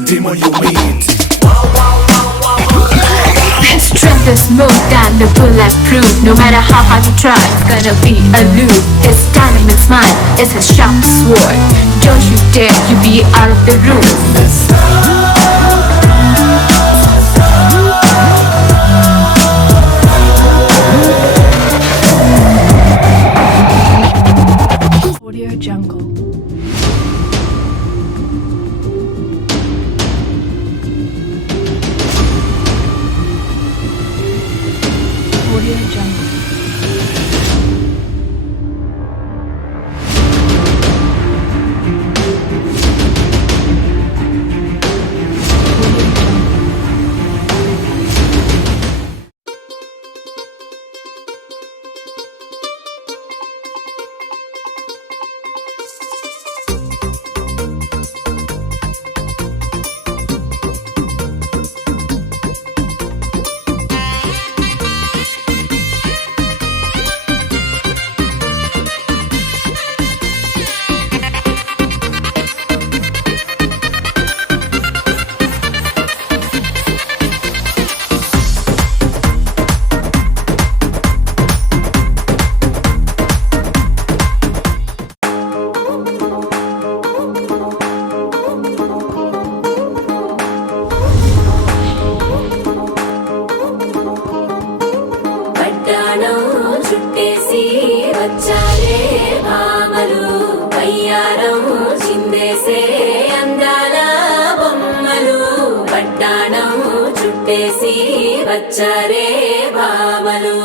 the demon you meet. Strength is more than the bulletproof. No matter how hard you try, it's gonna be a loop. His dynamic smile is his sharpest sword. Don't you dare, you be out of the room. Audio Jungle. Audio Jungle. చుట్టేసి వచ్చాలే భామలు వయ్యారం చిందేసే అందాల బొమ్మలు పట్టాణం చుట్టేసి వచ్చారే భామలు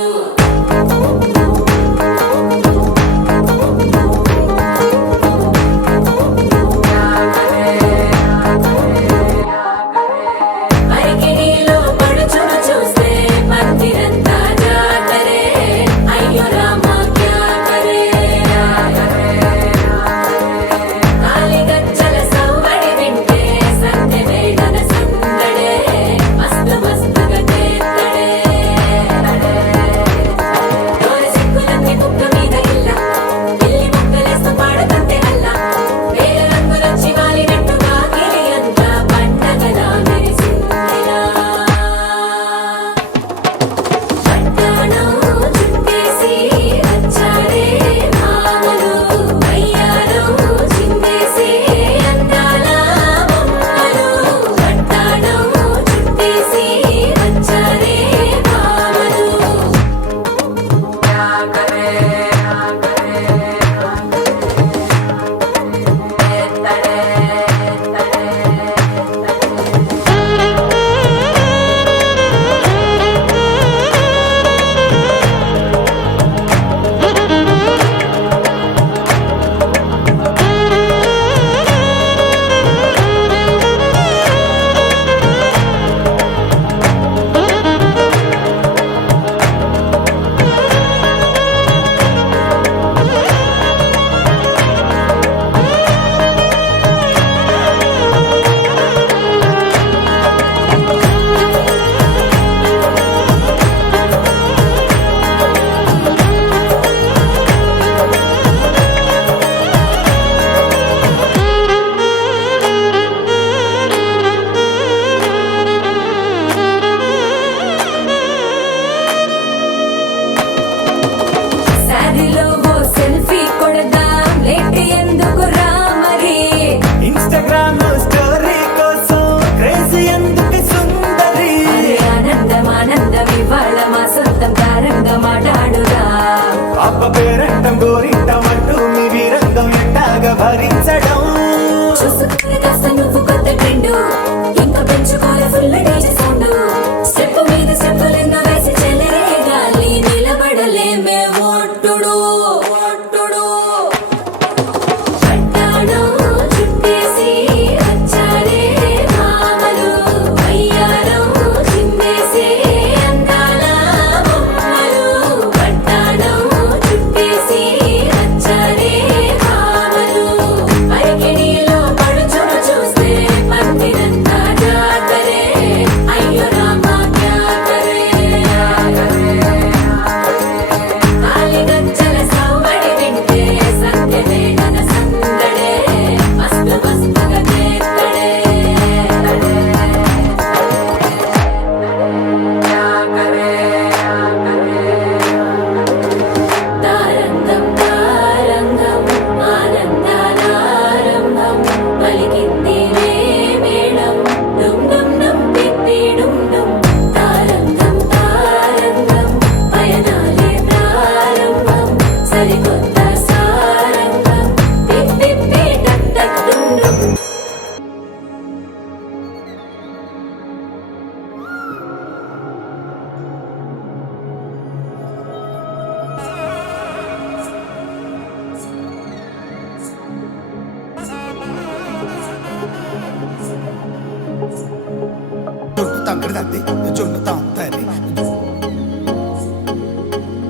తక్కడదండి జొన్నుతాం తల్లి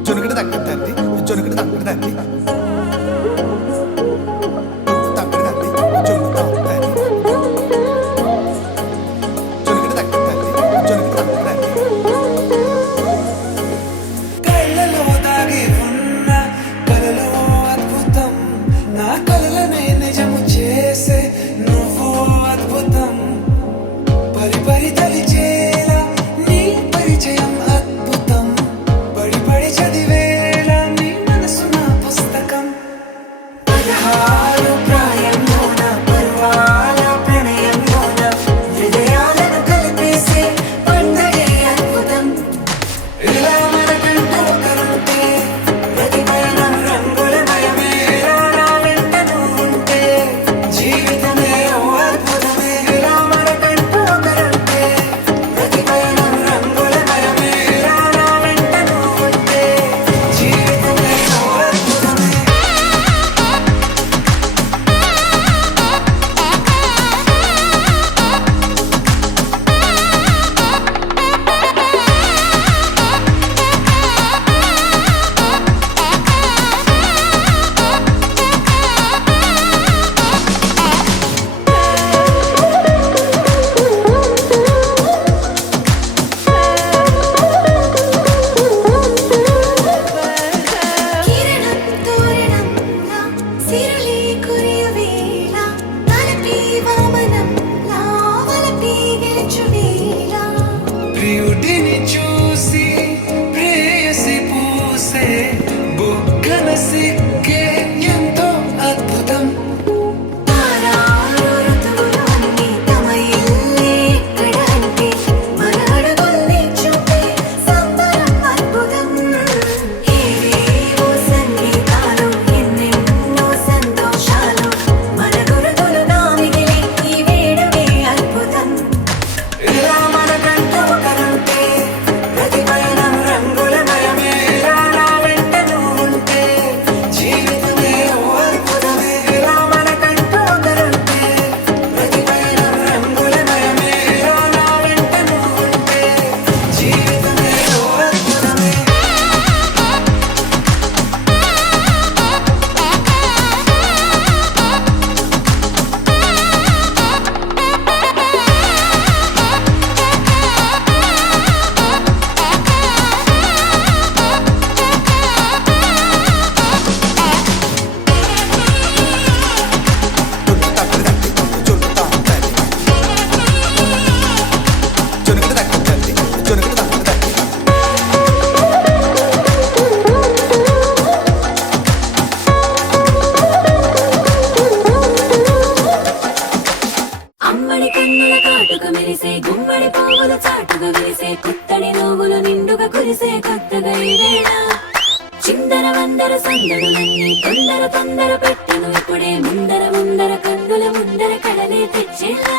జొనుకటి తక్కడండి జొనుకటి తక్కడదండి తక్కడదండి జొన్నుతాం తల్లి జొనుకటి తక్కడండి జొనుకటి తక్కడండి కళ్ళలో దాగి ఉన్న కలలో అద్భుతం నా కలలనే నిజము చేసే నువ్వు అద్భుతం పరి పరి తలిచేలా నీ పరిచయం అద్భుతం పడి పడి చదివేలా నీ మనసు నా పుస్తకం 16 ప్రాయంలోన పర్వాల ప్రణయంలోన హృదయాలను కలిపేసే పండగే అద్భుతం ఇలా మనకంటూ ఒకరుంటే ప్రతి పయనం రంగులమయమే ఇలా నా వెంట నువ్వుంటే జీవితమే ఓ అద్భుతమే ఇలా మనకంటూ ఒకరుంటే ప్రతి పయనం రంగులమయమే ఇలా నా వెంట నువ్వుంటే జీవితమే ఓ అద్భుతమే కిరణం తోరణంలా సిరులే కురియవేళ తలపి వామనంలా వలపి గెలుచువేళ ప్రియుడిని చూసి ప్రేయసి పూసే బుగ్గన సిగ్గే ఎంతో అద్భుతం తారారు ఋతువులు అన్నీ తమ ఇల్లే ఎక్కడ అంటే మన అడుగుల్ని చూపే సంబరం అద్భుతం ఏవేవో సంగీతాలు ఎన్నెన్నో సంతోషాలు మన గురుతులుగా మిగిలే ఈ వేడుకే అద్భుతం ఇలా మనకంటూ ఒకరుంటే ప్రతి పయనం రంగులమయమే ఇలా నా వెంట నువ్వుంటే జీవితమే ఓ అద్భుతమే ఇలా మనకంటూ ఒకరుంటే ప్రతి పయనం రంగులమయమే ఇలా నా వెంట నువ్వుంటే జీవితమే ఓ అద్భుతమే జొన్ను తక్కడదండి జొన్నుతాం తల్లి జొనుకటి తక్కడండి జొనుకటి తక్కడండి అమ్మడి కన్నుల కాటుక మెరిసే గుమ్మడి పువ్వుల చాటుగా విరిసే పుత్తడి నవ్వులు నిండుగా కురిసే కొత్తగా ఈ వేళ చిందర వందర సందడులన్నీ తొందర తొందర పెట్టెను ఇప్పుడే ముందర ముందర కన్నుల ముందర కళలే తెచ్చేలా